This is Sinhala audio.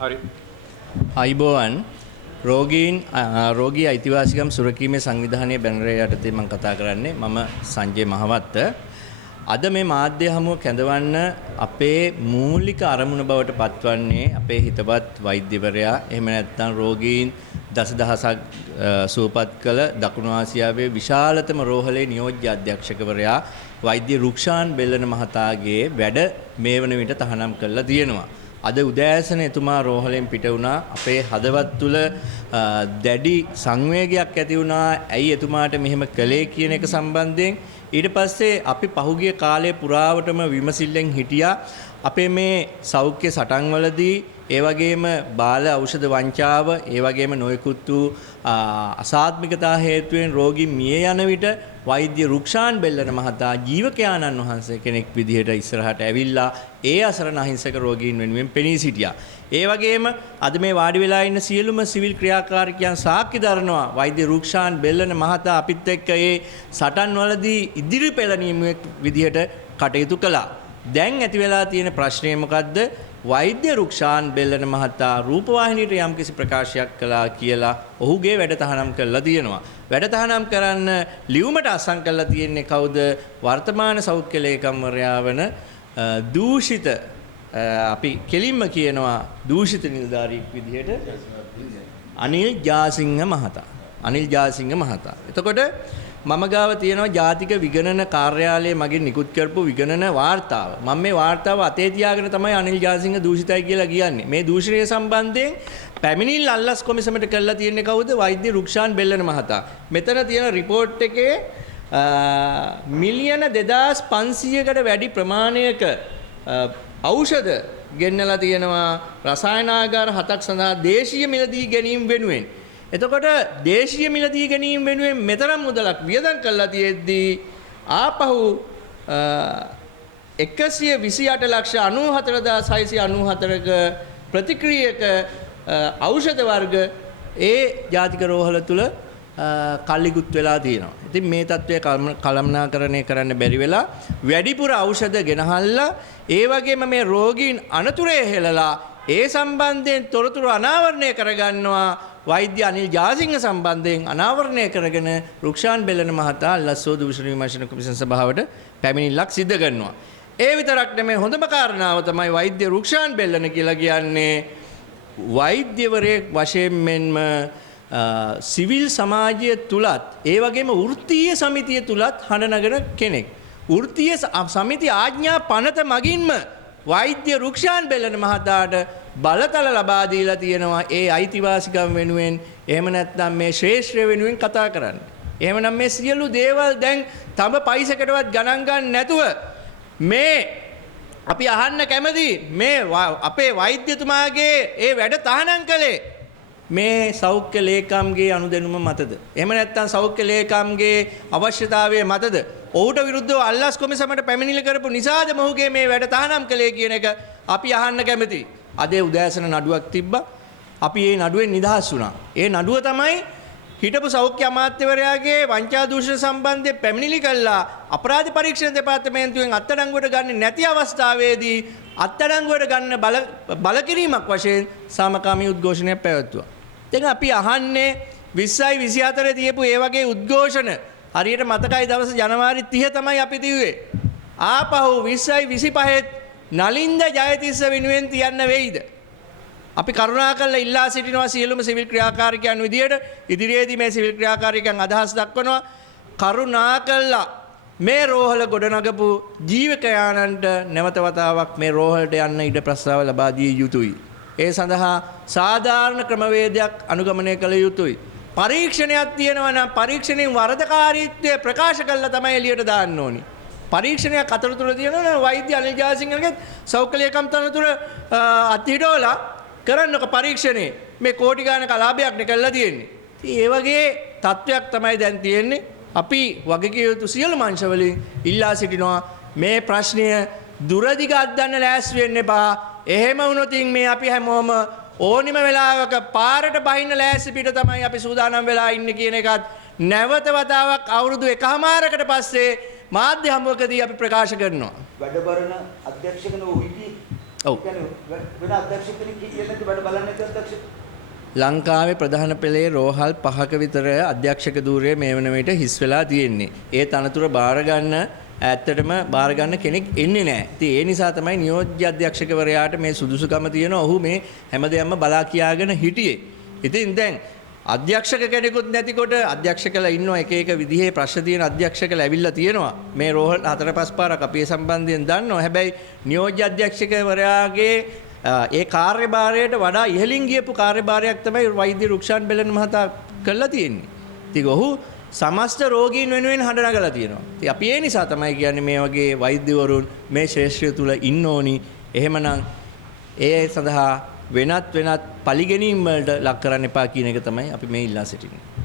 හරි. අයිබෝවන් රෝගී අයිතිවාසිකම් සුරකීමේ සංවිධානයේ බැනරය යටතේ මම කතා කරන්නේ මම සංජය මහවත්ත. අද මේ මාධ්‍ය හමුව කැඳවන්න අපේ මූලික අරමුණ බවට පත්වන්නේ අපේ හිතවත් වෛද්‍යවරයා එහෙම නැත්නම් රෝගීන් දසදහසක් සුවපත් කළ දකුණු ආසියාවේ විශාලතම රෝහලේ නියෝජ්‍ය අධ්‍යක්ෂකවරයා වෛද්‍ය රුක්ෂාන් බෙල්ලන මහතාගේ වැඩ මේ වන විට තහනම් කරලා තියෙනවා. අද උදෑසන එතුමා රෝහලෙන් පිට වුණා. අපේ හදවත් තුල දැඩි සංවේගයක් ඇති වුණා. ඇයි එතුමාට මෙහෙම කළේ කියන එක සම්බන්ධයෙන්. ඊට පස්සේ අපි පහුගිය කාලේ පුරාවටම විමසිල්ලෙන් හිටියා. අපේ මේ සෞඛ්‍ය සටන්වලදී ඒ වගේම බාල ඖෂධ වංචාව, ඒ වගේම නොයෙකුත් වූ අසාත්මිකතා හේතුවෙන් රෝගී මිය යන විට වෛද්‍ය රුක්ෂාන් බෙල්ලන මහතා ජීවකයාණන් වහන්සේ කෙනෙක් විදිහට ඉස්සරහට ඇවිල්ලා ඒ අසරණ අහිංසක රෝගීන් වෙනුවෙන් පෙනී සිටියා. ඒ වගේම අද මේ වාඩි වෙලා ඉන්න සියලුම සිවිල් ක්‍රියාකාරිකයන් සාක්ෂි දරනවා වෛද්‍ය රුක්ෂාන් බෙල්ලන මහතා අපිත් එක්ක ඒ සටන්වලදී ඉදිරි පෙළණීමක් විදිහට කටයුතු කළා. දැන් ඇති වෙලා තියෙන ප්‍රශ්නය මොකද්ද? වෛද්‍ය රුක්ෂාන් බෙල්ලන මහතා රූපවාහිනියට යම්කිසි ප්‍රකාශයක් කළා කියලා ඔහුගේ වැඩ තහනම් කරලා තියෙනවා. වැඩ තහනම් කරන්න ලියුමට අසං කරලා තියෙන්නේ කවුද? වර්තමාන සෞඛ්‍ය ලේකම්වරයා වන දූෂිත අපි කෙලින්ම කියනවා දූෂිත නිලධාරියෙක් විදිහට අනිල් ජාසිංහ මහතා. අනිල් ජාසිංහ මහතා. එතකොට මම ගාව තියෙනවා ජාතික විගණන කාර්යාලයේ මගින් නිකුත් කරපු විගණන වාර්තාව. මම මේ වාර්තාව අතේ තියාගෙන තමයි අනිල් ජාසිංහ දූෂිතයි කියලා කියන්නේ. මේ දූෂණය සම්බන්ධයෙන් පැමිණිල්ල අල්ලස් කොමිසමට කරලා තියෙන්නේ කවුද? වෛද්‍ය රුක්ෂාන් බෙල්ලන මහතා. මෙතන තියෙන රිපෝට් එකේ මිලියන 2500කට වැඩි ප්‍රමාණයක ඖෂධ ගෙන්නලා තියෙනවා රසායනාගාර 7ක් සඳහා දේශීය මිලදී ගැනීම වෙනුවෙන්. එතකොට දේශීය මිලදී ගැනීම වෙනුවෙන් මෙතරම් මුදලක් වියදම් කළා තියෙද්දී ආපහු 128,94,694ක ප්‍රතික්‍රියක ඖෂධ වර්ග ඒ ජාතික රෝහල තුල කල්ලිකුත් වෙලා තියෙනවා. ඉතින් මේ தત્ත්වය කළමනාකරණය කරන්න බැරි වෙලා වැඩිපුර ඖෂධ ගෙනහල්ලා ඒ වගේම මේ රෝගීන් අනතුරේ හෙළලා ඒ සම්බන්ධයෙන් තොරතුරු අනාවරණය කරගන්නවා. වෛද්‍ය අනිල් ජාසිංහ සම්බන්ධයෙන් අනාවරණය කරගෙන රුක්ෂාන් බෙල්ලන මහතා අල්ලස්සෝ දූෂණ විමර්ශන කොමිසම් සභාවට පැමිණිල්ලක් සිද්ධ කරනවා. ඒ විතරක් නෙමෙයි හොඳම කාරණාව තමයි වෛද්‍ය රුක්ෂාන් බෙල්ලන කියලා කියන්නේ වෛද්‍යවරයෙක් වශයෙන් මෙන්ම සිවිල් සමාජය තුලත් ඒ වගේම වෘත්තීය සමිතිය තුලත් හඬ නගන කෙනෙක්. වෘත්තීය සමිති ආඥා පනත මගින්ම වෛද්‍ය රුක්ෂාන් බෙල්ලන මහතාට බලතල ලබා දීලා තියෙනවා ඒ අයිතිවාසිකම් වෙනුවෙන්. එහෙම නැත්නම් මේ ශ්‍රේෂ්ඨය වෙනුවෙන් කතා කරන්න. එහෙමනම් මේ සියලු දේවල් දැන් තම පයිසකටවත් ගණන් ගන්න නැතුව මේ අපි අහන්න කැමති මේ අපේ වෛද්‍යතුමාගේ ඒ වැඩ තහනම් කළේ මේ සෞඛ්‍ය ලේකම්ගේ අනුදැනුම මතද? එහෙම නැත්නම් සෞඛ්‍ය ලේකම්ගේ අවශ්‍යතාවය මතද? ඔහුට විරුද්ධව අල්ලස් කොමිසමට පැමිණිලි කරපු නිසාද මොහුගේ මේ වැඩ තහනම් කළේ කියන එක අපි අහන්න කැමතියි. අදේ උදෑසන නඩුවක් තිබ්බා. අපි ඒ නඩුවෙන් නිදහස් වුණා. ඒ නඩුව තමයි හිටපු සෞඛ්‍ය අමාත්‍යවරයාගේ වංචා දූෂණ සම්බන්ධයෙන් පැමිණිලි කළා අපරාධ පරීක්ෂණ දෙපාර්තමේන්තුවෙන් අත්අඩංගුවට ගන්න නැති අවස්ථාවේදී අත්අඩංගුවට ගන්න බලකිරීමක් වශයෙන් සාමකාමී උද්ඝෝෂණයක් පැවැත්වුවා. දැන් අපි අහන්නේ 20යි 24 තියපු ඒ වගේ උද්ඝෝෂණ හරියට මතකයි දවස් ජනවාරි 30 තමයි අපි තියුවේ. ආපහු 20යි 25 නලින්ද ජයතිස්ස වෙනුවෙන් තියන්න වෙයිද? අපි කරුණාකරලා ඉල්ලා සිටිනවා සියලුම සිවිල් ක්‍රියාකාරිකයන් විදියට ඉදිරියේදී මේ සිවිල් ක්‍රියාකාරිකයන් අදහස් දක්වනවා කරුණාකරලා මේ රෝහල ගොඩනගපු ජීවකයාණන්ට නැවත වතාවක් මේ රෝහලට යන්න ඉඩ ප්‍රස්තාව ලබා දිය යුතුයි. ඒ සඳහා සාධාරණ ක්‍රමවේදයක් අනුගමනය කළ යුතුයි. පරීක්ෂණයක් තියෙනවා නම් පරීක්ෂණයෙන් වරදකාරීත්වය ප්‍රකාශ කළා තමයි එළියට දාන්න ඕනි. පරීක්ෂණයක් අතරතුර තියෙනවා වෛද්‍ය අනිල් ජාසිංහගේ සෞඛ්‍ය ලේකම් තනතුර අත්හිටවලා කරන්නක පරීක්ෂණේ මේ කෝටි ගානක ලාභයක් නේ කරලා තියෙන්නේ. ඉතින් ඒ වගේ තත්වයක් තමයි දැන් තියෙන්නේ. අපි වගකිය යුතු සියලු මංශවලින් ඉල්ලා සිටිනවා මේ ප්‍රශ්නය දුරදිග අත්දන්න ලෑස්ති වෙන්න එපා. එහෙම වුණොත් මේ අපි හැමෝම ඕනිම වෙලාවක පාරට බහින්න ලෑස්ති පිට තමයි අපි සූදානම් වෙලා ඉන්නේ කියන එකත් නැවත වතාවක් අවුරුදු 1කමාරකට පස්සේ මාධ්‍ය හමුවකදී අපි ප්‍රකාශ කරනවා. වැඩබරන අධ්‍යක්ෂකන වූ හිටි ඔව්. වෙන අධ්‍යක්ෂ කෙනෙක් හිටියේ නැති වැඩ බලන්නේ නැති අධ්‍යක්ෂ. ලංකාවේ ප්‍රධාන පෙළේ රෝහල් 5ක විතර අධ්‍යක්ෂක ධූරය මේ වන විට හිස් වෙලා තියෙන්නේ. ඒ තනතුර බාර ගන්න ඇත්තටම බාර ගන්න කෙනෙක් එන්නේ නැහැ. ඉතින් ඒ නිසා තමයි නියෝජ්‍ය අධ්‍යක්ෂකවරයාට මේ සුදුසුකම තියෙනවා. ඔහු මේ හැමදේම බලා කියාගෙන හිටියේ. ඉතින් දැන් අධ්‍යක්ෂක කෙනෙකුත් නැතිකොට අධ්‍යක්ෂකලා ඉන්නවා එක එක විදිහේ ප්‍රශ්න තියෙන අධ්‍යක්ෂකලා ඇවිල්ලා තියෙනවා. මේ රෝහල් 4-5 පාරක් අපි ඒ සම්බන්ධයෙන් දන්නවා. හැබැයි නියෝජ්‍ය අධ්‍යක්ෂකවරයාගේ ඒ කාර්යභාරයට වඩා ඉහළින් ගියපු කාර්යභාරයක් තමයි වෛද්‍ය රුක්ෂාන් බෙලන් මහතා කළා තියෙන්නේ. ඉතින් ඔහු සමස්ත රෝගීන් වෙනුවෙන් හඬ නගලා තියෙනවා. ඉතින් අපි ඒ නිසා තමයි කියන්නේ මේ වගේ වෛද්‍යවරුන් මේ ශාස්ත්‍රය තුල ඉන්න ඕනි. එහෙමනම් ඒ සඳහා වෙනත් පරිගැනීම් වලට ලක් කරන්න එපා කියන එක තමයි අපි මේ ඉල්ලා සිටින්නේ.